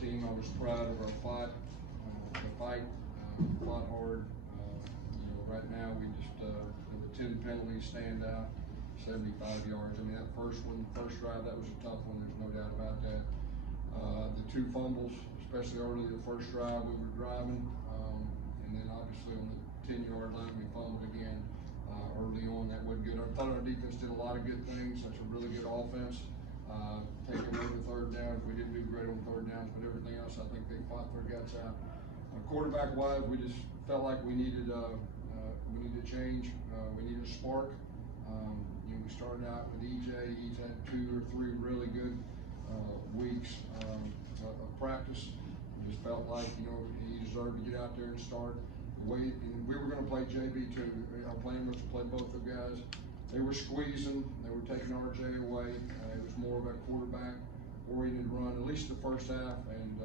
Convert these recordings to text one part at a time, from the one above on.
team. I was proud of our fight. Fought hard. Right now we just the 10 penalties stand out, 75 yards. I mean, that first drive, that was a tough one. There's no doubt about that. The 2 fumbles, especially early the first drive, we were driving, and then obviously on the 10-yard line we fumbled again early on. That wasn't good. I thought our defense did a lot of good things. That's a really good offense. Taking away the 3rd downs, we didn't do great on 3rd downs, but everything else, I think they fought their guts out. Quarterback-wise, we just felt like we needed change. We needed a spark. We started out with EJ. He's had 2 or 3 really good weeks of practice. We just felt like he deserved to get out there and start. And we were going to play JB too. Our plan was to play both the guys. They were squeezing. They were taking RJ away. It was more of a quarterback-oriented run, at least the first half. And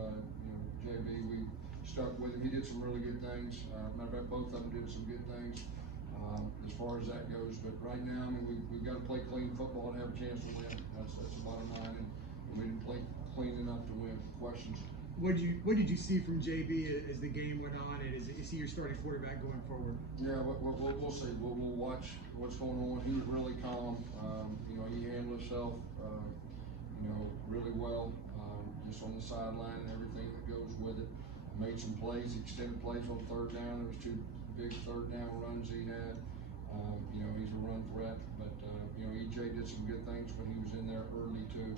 JB, we stuck with him. He did some really good things. Matter of fact, both of them did some good things as far as that goes. But right now, I mean, we've got to play clean football and have a chance to win. That's the bottom line. And we didn't play clean enough to win. Questions? What did you see from JB as the game went on, and is he your starting quarterback going forward? Yeah, we'll see. We'll watch what's going on. He was really calm. He handled himself, really well, just on the sideline and everything that goes with it. Made some plays, extended plays on 3rd down. There was 2 big 3rd down runs he had. He's a run threat, but EJ did some good things when he was in there early too.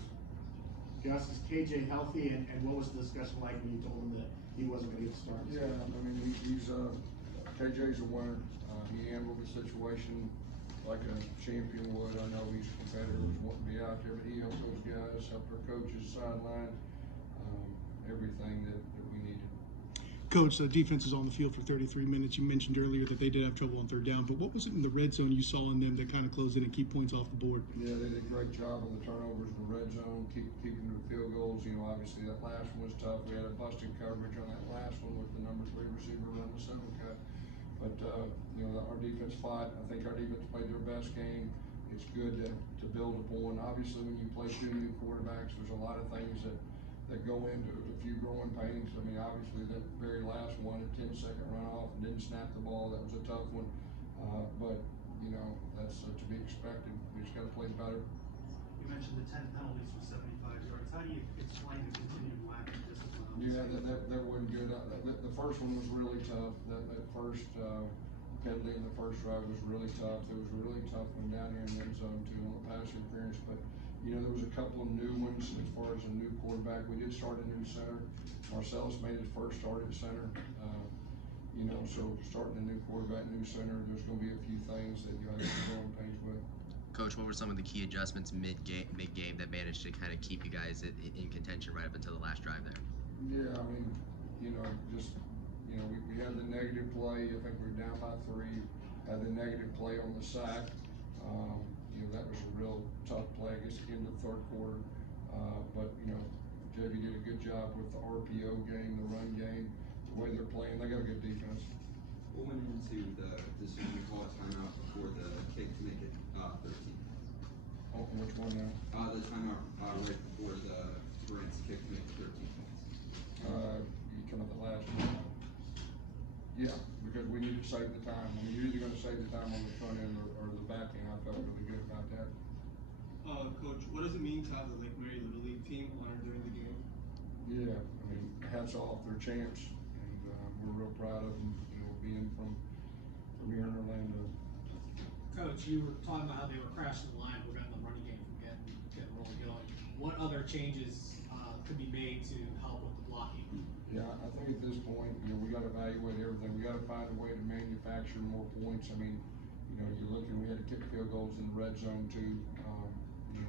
Gus, is KJ healthy, and what was the discussion like when you told him that he wasn't going to get the start? Yeah, I mean, KJ's a winner. He handled the situation like a champion would. I know he's a competitor, was wanting to be out there, but he helped those guys, helped our coaches, sideline, everything that we needed. Coach, the defense is on the field for 33 minutes. You mentioned earlier that they did have trouble on 3rd down, but what was it in the red zone you saw in them that kind of closed in and keep points off the board? Yeah, they did a great job on the turnovers in the red zone, keeping the field goals. Obviously that last one was tough. We had a busted coverage on that last one with the number 3 receiver running the 7 cut. But our defense fought. I think our defense played their best game. It's good to build upon. Obviously, when you play 2 new quarterbacks, there's a lot of things that go into it, a few growing pains. I mean, obviously that very last one, a 10-second runoff, and didn't snap the ball. That was a tough one. But that's to be expected. We just got to play better. You mentioned the 10 penalties for 75 yards. How do you explain the continued lack of discipline? Yeah, that wasn't good. The first one was really tough. That first penalty in the first drive was really tough. It was a really tough one down here in the end zone too on the pass interference. But there was a couple of new ones as far as a new quarterback. We did start a new center. Marcellus made his first start at center. So starting a new quarterback, new center, there's going to be a few things that you have to go on page with. Coach, what were some of the key adjustments mid-game that managed to kind of keep you guys in contention right up until the last drive there? Yeah, I mean, we had the negative play. I think we were down by 3. Had the negative play on the sack. That was a real tough play, I guess, in the 3rd quarter. But JV did a good job with the RPO game, the run game, the way they're playing. They got a good defense. What went into the decision to call a timeout before the kick to make it 13? Oh, which one now? The timeout right before the Brents kick to make it 13 points. You come at the last one. Yeah, because we need to save the time. I mean, you're either going to save the time on the front end or the back end. I felt really good about that. Coach, what does it mean to have the Lake Mary Little League team honored during the game? Yeah, I mean, hats off, they're champs, and we're real proud of them. Being from here in Orlando. Coach, you were talking about how they were crashing the line, preventing the running game from getting really going. What other changes could be made to help with the blocking? Yeah, I think at this point, we got to evaluate everything. We got to find a way to manufacture more points. I mean, you're looking. We had to kick field goals in the red zone too.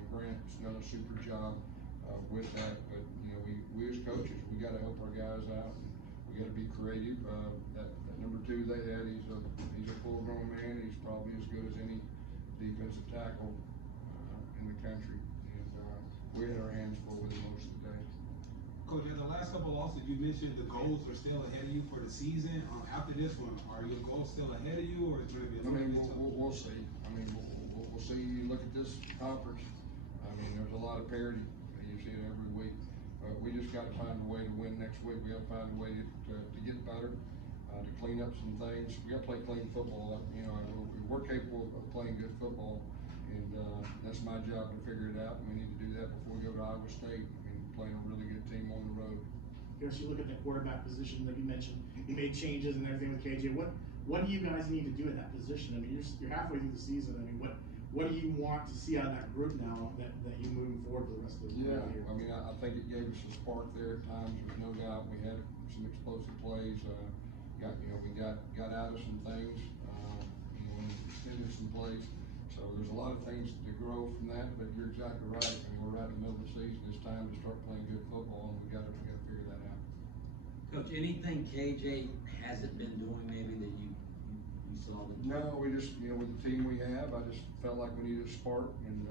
Grant's done a super job with that, but we as coaches, we got to help our guys out. And we got to be creative. That number 2 they had, he's a full-grown man. He's probably as good as any defensive tackle in the country. And we had our hands full with him most of the day. Coach, in the last couple of losses, you mentioned the goals are still ahead of you for the season. After this one, are your goals still ahead of you, or is it going to be? We'll see. I mean, we'll see. You look at this conference. I mean, there's a lot of parity. You see it every week. but we just gotta find a way to win next week. We gotta find a way to get better, to clean up some things. We gotta play clean football. You know, we're capable of playing good football, and that's my job to figure it out. We need to do that before we go to Iowa State and playing a really good team on the road. Garrett, you look at the quarterback position that you mentioned, you made changes and everything with KJ. What do you guys need to do in that position? I mean, you're halfway through the season. I mean, what do you want to see out of that group now that you moving forward for the rest of the year? I mean, I think it gave us a spark there at times. There's no doubt we had some explosive plays. We got out of some things, and extended some plays. So there's a lot of things to grow from that. But you're exactly right. I mean, we're right in the middle of the season. It's time to start playing good football, and we got to figure that out. Coach, anything KJ hasn't been doing maybe that you saw that? No, we just, with the team we have, I just felt like we needed a spark, and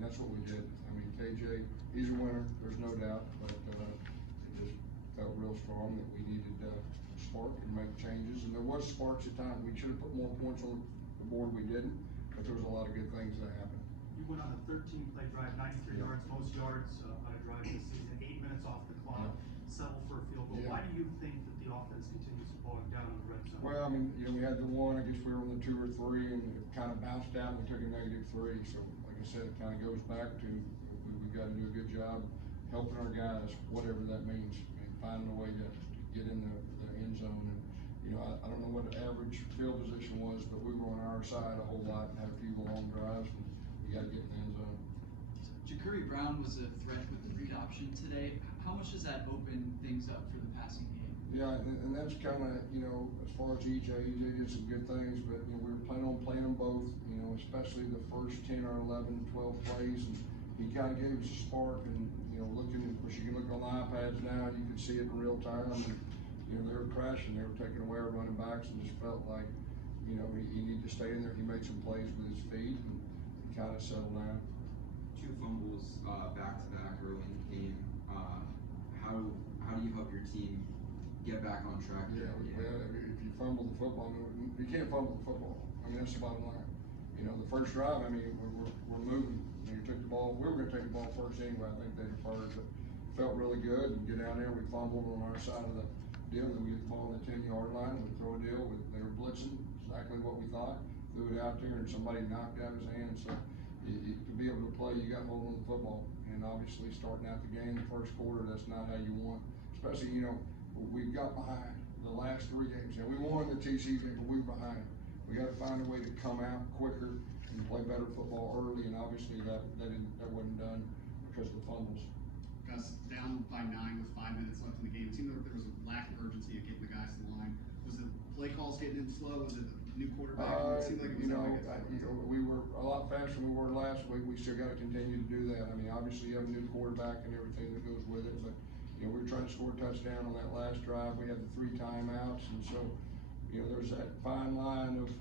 that's what we did. I mean, KJ, he's a winner, there's no doubt, but it just felt real strong that we needed a spark and make changes. And there was sparks at times. We should have put more points on the board, we didn't, but there was a lot of good things that happened. You went on a 13-play drive, 93 yards, most yards on a drive this season, 8 minutes off the clock, settle for a field goal. Yeah. Why do you think that the offense continues to bog down in the red zone? Well, I mean, we had the one, I guess we were on the 2 or 3, and it kind of bounced out, and we took a -3. So, like I said, it kind of goes back to we've got to do a good job helping our guys, whatever that means, and finding a way to get in the end zone. And, I don't know what the average field position was, but we were on our side a whole lot and had a few long drives, and we got to get in the end zone. Ja'Cory Brown was a threat with the read option today. How much does that open things up for the passing game? Yeah, and that's kind of, as far as EJ did some good things, but, we were planning on playing them both, especially the first 10 or 11, 12 plays, and he kind of gave us a spark. And, looking, of course, you can look on the iPads now, you can see it in real time, and, they were crashing, they were taking away our running backs, and just felt like, he needed to stay in there. He made some plays with his feet, and he kind of settled down. 2 fumbles back-to-back early in the game. How do you help your team get back on track? Yeah, if you fumble the football, you can't fumble the football. I mean, that's the bottom line. The first drive, I mean, we're moving. You took the ball. We were going to take the ball first anyway. I think they deferred, but felt really good. And get down there, we fumbled on our side of the deal. Then we get the ball on the 10-yard line. We throw a deal. They were blitzing, exactly what we thought. Threw it out there, and somebody knocked out his hand. So to be able to play, you got to hold on the football. And obviously, starting out the game, the first quarter, that's not how you want. Especially, we've got behind the last 3 games. And we won the TC game, but we were behind. We got to find a way to come out quicker and play better football early. And obviously, that wasn't done because of the fumbles. Gus, down by 9 with 5 minutes left in the game. It seemed like there was a lack of urgency of getting the guys to the line. Was it play calls getting in slow? Was it a new quarterback? It seemed like it was we were a lot faster than we were last week. We still got to continue to do that. I mean, obviously you have a new quarterback and everything that goes with it, but we were trying to score a touchdown on that last drive. We had the 3 timeouts, and so there's that fine line of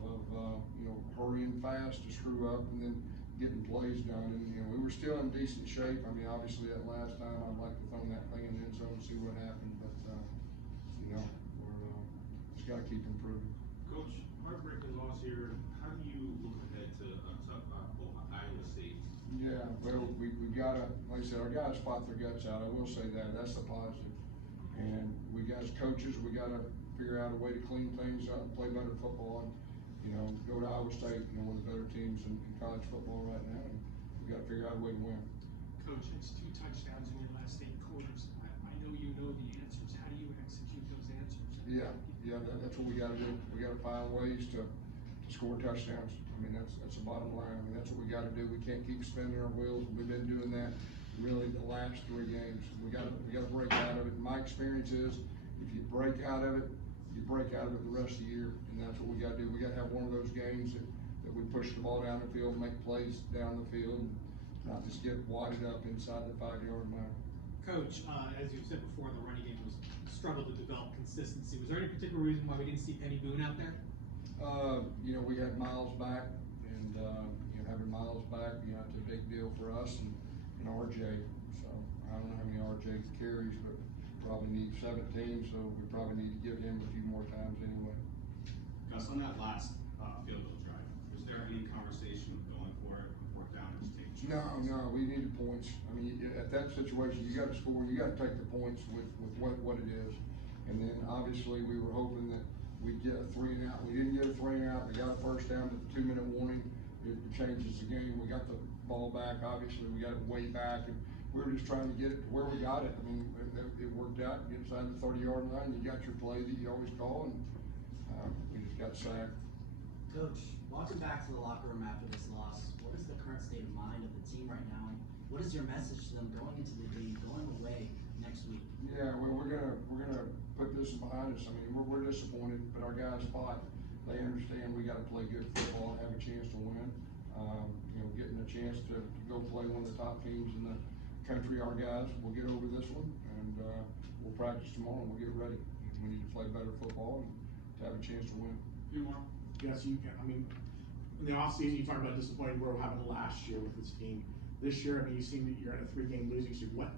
hurrying fast to screw up and then getting plays done. And we were still in decent shape. I mean, obviously that last time I'd like to throw that thing in the end zone and see what happened, but we're just got to keep improving. Coach, heartbreaking loss here. How do you look ahead to a tough Iowa State? Yeah, well, we got to, like I said, our guys fought their guts out. I will say that. That's the positive. And we guys, coaches, we got to figure out a way to clean things up, play better football, and go to Iowa State, one of the better teams in college football right now. And we got to figure out a way to win. Coach, it's 2 touchdowns in your last 8 quarters. I know you know the answers. How do you execute those answers? Yeah, that's what we got to do. We got to find ways to score touchdowns. I mean, that's the bottom line. I mean, that's what we got to do. We can't keep spinning our wheels. We've been doing that really the last 3 games. We got to break out of it. My experience is, if you break out of it, you break out of it the rest of the year, and that's what we got to do. We got to have one of those games that we push the ball down the field, make plays down the field, and not just get wadded up inside the 5-yard line. Coach, as you said before, the running game was struggled to develop consistency. Was there any particular reason why we didn't see Penny Boone out there? We had Miles back, and having Miles back, it's a big deal for us and RJ. So I don't know how many RJ carries, but probably need 17. So we probably need to give him a few more times anyway. Gus, on that last field goal drive, was there any conversation of going for it on 4th down and stage? No, we need the points. I mean, at that situation, you gotta score, you gotta take the points with what it is. And then obviously, we were hoping that we'd get a 3 and out. We didn't get a 3 and out, we got a first down with the 2-minute warning. It changes the game. We got the ball back, obviously, we got it way back, and we were just trying to get it to where we got it. I mean, it worked out, get inside the 30-yard line, you got your play that you always call, and we just got sacked. Coach, walking back to the locker room after this loss, what is the current state of mind of the team right now, and what is your message to them going into the game, going away next week? Yeah, well, we're gonna put this behind us. I mean, we're disappointed, but our guys fought. They understand we got to play good football and have a chance to win. Getting a chance to go play one of the top teams in the country, our guys will get over this one, and we'll practice tomorrow and we'll get ready. We need to play better football and to have a chance to win. Yes, I mean, in the offseason, you talked about disappointing what happened last year with this team. This year, I mean, you seem that you're at a 3-game losing streak. What,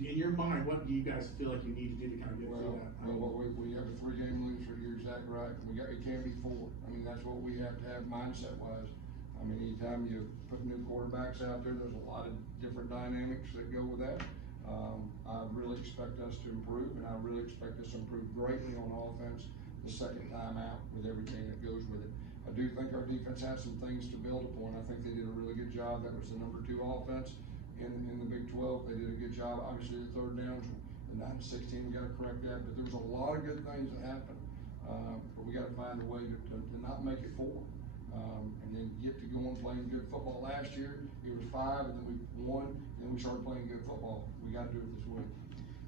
in your mind, what do you guys feel like you need to do to kind of get through that? Well, we have a 3-game losing streak. You're exactly right. It can't be 4. I mean, that's what we have to have mindset-wise. I mean, anytime you put new quarterbacks out there, there's a lot of different dynamics that go with that. I really expect us to improve, and I really expect us to improve greatly on offense the second time out with everything that goes with it. I do think our defense has some things to build upon. I think they did a really good job. That was the number 2 offense in the Big 12. They did a good job. Obviously, the third downs, the 9-16, we got to correct that. But there was a lot of good things that happened. But we got to find a way to not make it 4. And then get to going playing good football. Last year, it was 5, and then we won, and then we started playing good football. We got to do it this way.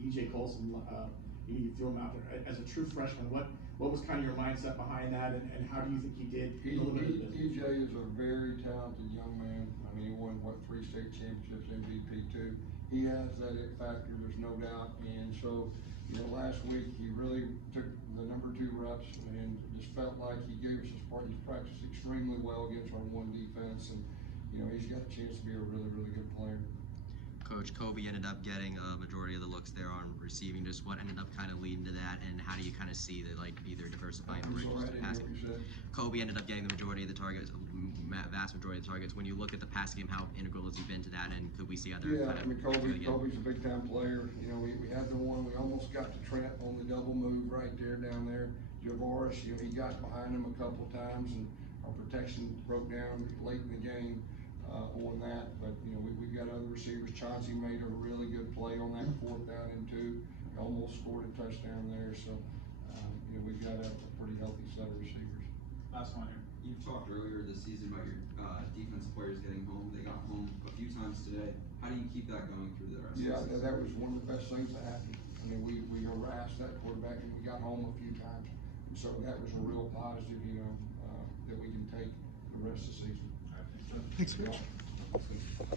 EJ Colson, you threw him out there as a true freshman. What was kind of your mindset behind that, and how do you think he did? EJ is a very talented young man. I mean, he won 3 state championships, MVP 2. He has that it factor. There's no doubt. And so, last week he really took the number 2 reps and just felt like he gave us his part. He's practiced extremely well against our 1 defense, and he's got a chance to be a really, really good player. Coach, Kobe ended up getting a majority of the looks there on receiving. Just what ended up kind of leading to that, and how do you kind of see that, like, either diversifying the passing? Kobe ended up getting the majority of the targets, vast majority of the targets. When you look at the passing game, how integral has he been to that, and could we see other? Yeah, I mean, Kobe's a big time player. We had the one, we almost got to Trent on the double move right there down there. Javaris, he got behind him a couple of times, and our protection broke down late in the game on that. But we've got other receivers. Chauncey made a really good play on that 4th down and 2. Almost scored a touchdown there. So we've got a pretty healthy set of receivers. Last one here. You talked earlier this season about your defensive players getting home. They got home a few times today. How do you keep that going through the rest of the season? Yeah, that was one of the best things that happened. I mean, we harassed that quarterback, and we got home a few times. And so that was a real positive, that we can take the rest of the season. Thanks, Coach.